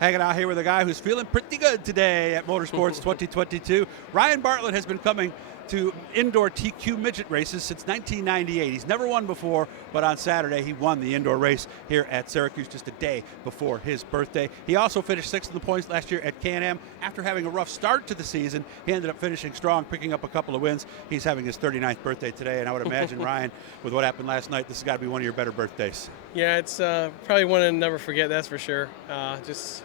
Hanging out here with a guy who's feeling pretty good today at Motorsports 2022. Ryan Bartlett has been coming to indoor TQ Midget races since 1998. He's never won before, but on Saturday he won the indoor race here at Syracuse just a day before his birthday. He also finished 6th in the points last year at Can-Am. After having a rough start to the season, he ended up finishing strong, picking up a couple of wins. He's having his 39th birthday today, and I would imagine, Ryan, with what happened last night, this has got to be one of your better birthdays. Yeah, it's probably one to never forget, that's for sure. Just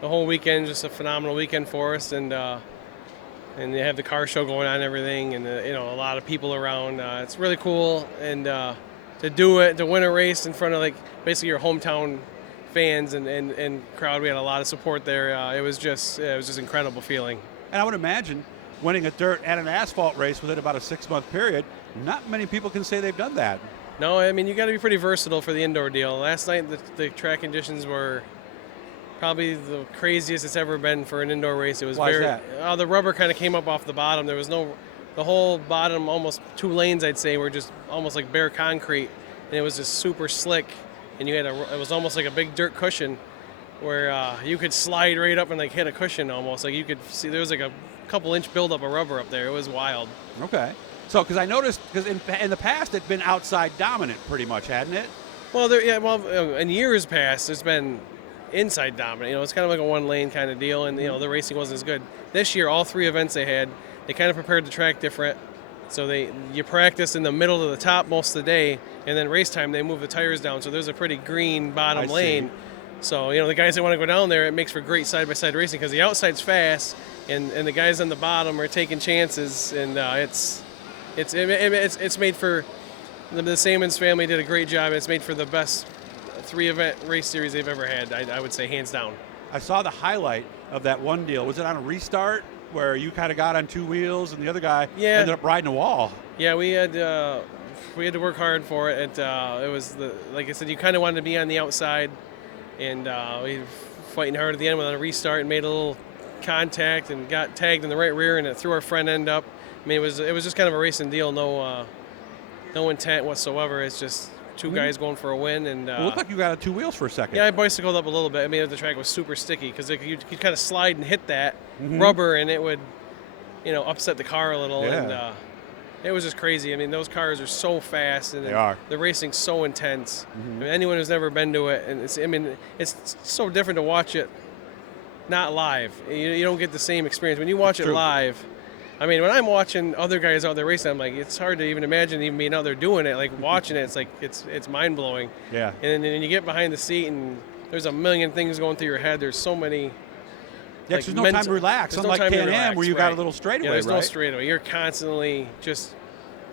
the whole weekend, just a phenomenal weekend for us, and they have the car show going on and everything, and a lot of people around. It's really cool, and to do it, to win a race in front of like basically your hometown fans and crowd. We had a lot of support there. It was just incredible feeling. And I would imagine winning a dirt and an asphalt race within about a 6-month period, not many people can say they've done that. No, I mean, you got to be pretty versatile for the indoor deal. Last night the track conditions were probably the craziest it's ever been for an indoor race. It was Why is that? The rubber kind of came up off the bottom. There was the whole bottom, almost 2 lanes, I'd say, were just almost like bare concrete, and it was just super slick. And it was almost like a big dirt cushion, where you could slide right up and like hit a cushion almost. Like you could see there was like a couple inch buildup of rubber up there. It was wild. Okay. So, because I noticed, because in the past it'd been outside dominant pretty much, hadn't it? Well, in years past, there's been inside dominant. It's kind of like a 1-lane kind of deal, and the racing wasn't as good. This year, all 3 events they kind of prepared the track different. So you practice in the middle to the top most of the day, and then race time they move the tires down. So there's a pretty green bottom lane. So the guys that want to go down there, it makes for great side-by-side racing because the outside's fast, and the guys on the bottom are taking chances, and it's made for the Sammons family did a great job. It's made for the best 3-event race series they've ever had, I would say, hands down. I saw the highlight of that one deal. Was it on a restart where you kind of got on 2 wheels and the other guy ended up riding a wall? Yeah, we had to work hard for it. It was like I said, you kind of wanted to be on the outside, and we were fighting hard at the end with a restart and made a little contact and got tagged in the right rear, and it threw our front end up. I mean, it was just kind of a racing deal, no intent whatsoever. It's just 2 guys going for a win, and it looked like you got on 2 wheels for a second. Yeah, I bicycled up a little bit. I mean, the track was super sticky because you kind of slide and hit that rubber, and it would, upset the car a little. Yeah. And it was just crazy. I mean, those cars are so fast, and the racing's so intense. I mean, anyone who's never been to it, and it's so different to watch it not live. You don't get the same experience when you watch it live. I mean, when I'm watching other guys out there racing, I'm like, it's hard to even imagine even being out there doing it. Like watching it, it's like it's mind blowing. Yeah. And then you get behind the seat, and there's a million things going through your head. There's so many. Yeah, there's no time to relax. Unlike Can-Am, where you got a little straightaway, there's no straightaway. You're constantly just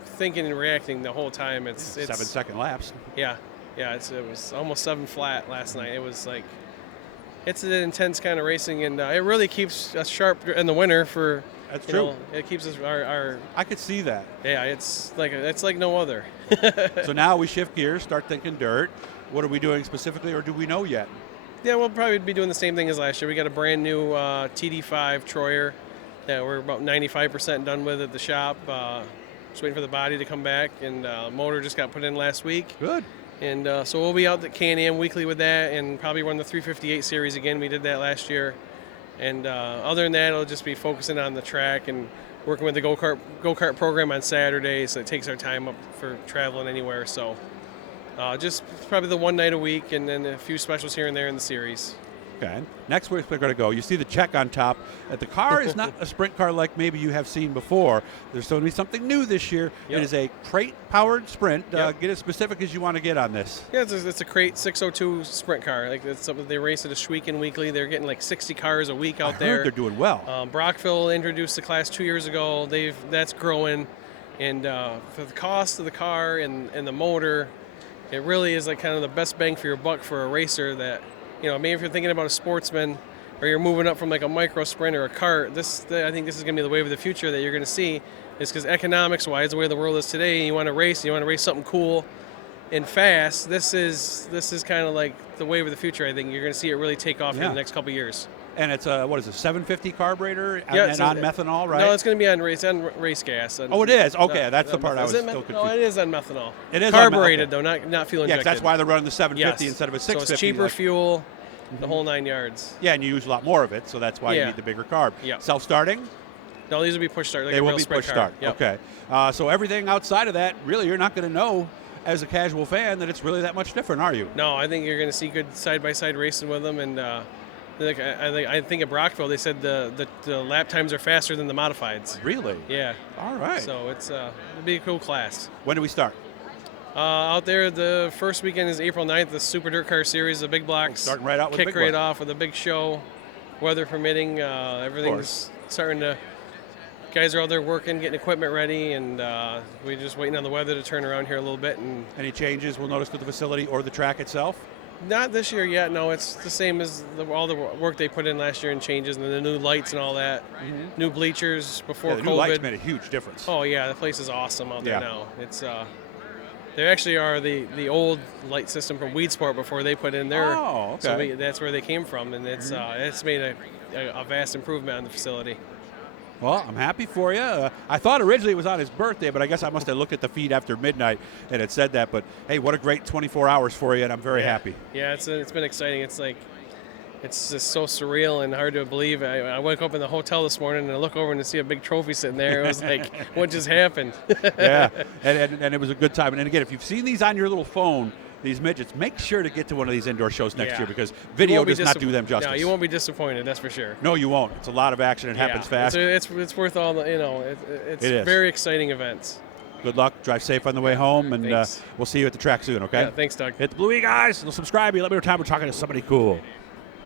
thinking and reacting the whole time. It's 7-second laps. Yeah. It was almost 7 flat last night. It was like, it's an intense kind of racing, and it really keeps us sharp in the winter for. That's true. It keeps us our. I could see that. Yeah, it's like no other. So now we shift gears, start thinking dirt. What are we doing specifically, or do we know yet? Yeah, we'll probably be doing the same thing as last year. We got a brand new TD5 Troyer that we're about 95% done with at the shop. Just waiting for the body to come back, and motor just got put in last week. Good. And so we'll be out at Can-Am weekly with that, and probably run the 358 series again. We did that last year. And other than that, it'll just be focusing on the track and working with the go-kart program on Saturdays. So it takes our time up for traveling anywhere. So just probably the 1 night a week, and then a few specials here and there in the series. Okay. Next we're going to go. You see the check on top. The car is not a sprint car like maybe you have seen before. There's going to be something new this year. Yep. It is a crate-powered sprint. Get as specific as you want to get on this. Yeah, it's a crate 602 sprint car. Like it's something they race at Ashweekend weekly. They're getting like 60 cars a week out there. They're doing well. Brockville introduced the class 2 years ago. That's growing, and for the cost of the car and the motor, it really is like kind of the best bang for your buck for a racer that. Maybe if you're thinking about a sportsman or you're moving up from like a micro sprint or a kart, I think this is going to be the wave of the future that you're going to see, is because economics-wise, the way the world is today, you want to race something cool and fast. This is kind of like the wave of the future. I think you're going to see it really take off in the next couple of years. And it's a 750 carburetor and on methanol, right? No, it's going to be on race gas. Oh, it is? Okay, that's the part I was still confused. No, it is on methanol. It is carbureted, though, not fuel injected. Yeah, that's why they're running the 750 instead of a 650. So it's cheaper fuel, the whole 9 yards. Yeah, and you use a lot more of it, so that's why you need the bigger carb. Yep. Self-starting? No, these will be push start. Like They a will real be sprint push car. start. Yep. Okay. So everything outside of that, really, you're not going to know as a casual fan that it's really that much different, are you? No, I think you're going to see good side-by-side racing with them, and I think at Brockville they said the lap times are faster than the modifieds. Really? Yeah. All right. So it'll be a cool class. When do we start? Out there, the first weekend is April 9th, the Super Dirt Car Series, the big blocks. Starting right out with kick a big right one. off with a big show, weather permitting. Everything's starting to. Guys are out there working, getting equipment ready, and we're just waiting on the weather to turn around here a little bit. And Any changes we'll notice to the facility or the track itself? not this year yet. No, it's the same as all the work they put in last year and changes, and the new lights and all that. New bleachers before the COVID. new lights made a huge difference. Oh yeah, the place is awesome out there Yeah. now. It's they actually are the old light system from Weed Sport before they put in their. Oh, So okay. that's where they came from, and it's made a vast improvement on the facility. Well, I'm happy for you. I thought originally it was on his birthday, but I guess I must have looked at the feed after midnight and it said that. But hey, what a great 24 hours for you, and I'm very happy. Yeah, it's been exciting. It's just so surreal and hard to believe. I woke up in the hotel this morning and I look over and see a big trophy sitting there. It was like, what just happened? Yeah, and it was a good time. And again, if you've seen these on your little phone, these midgets, make sure to get to one of these indoor shows next year, because video does not do them justice. No, you won't be disappointed, that's for sure. No, you won't. It's a lot of action. It happens fast. It's worth all the, it's It is. very exciting events. Good luck. Drive safe on the way home, and Thanks. we'll see you at the track soon, okay? Yeah, thanks, Doug. Hit the Bluey, guys. Subscribe. Let me know time we're talking to somebody cool.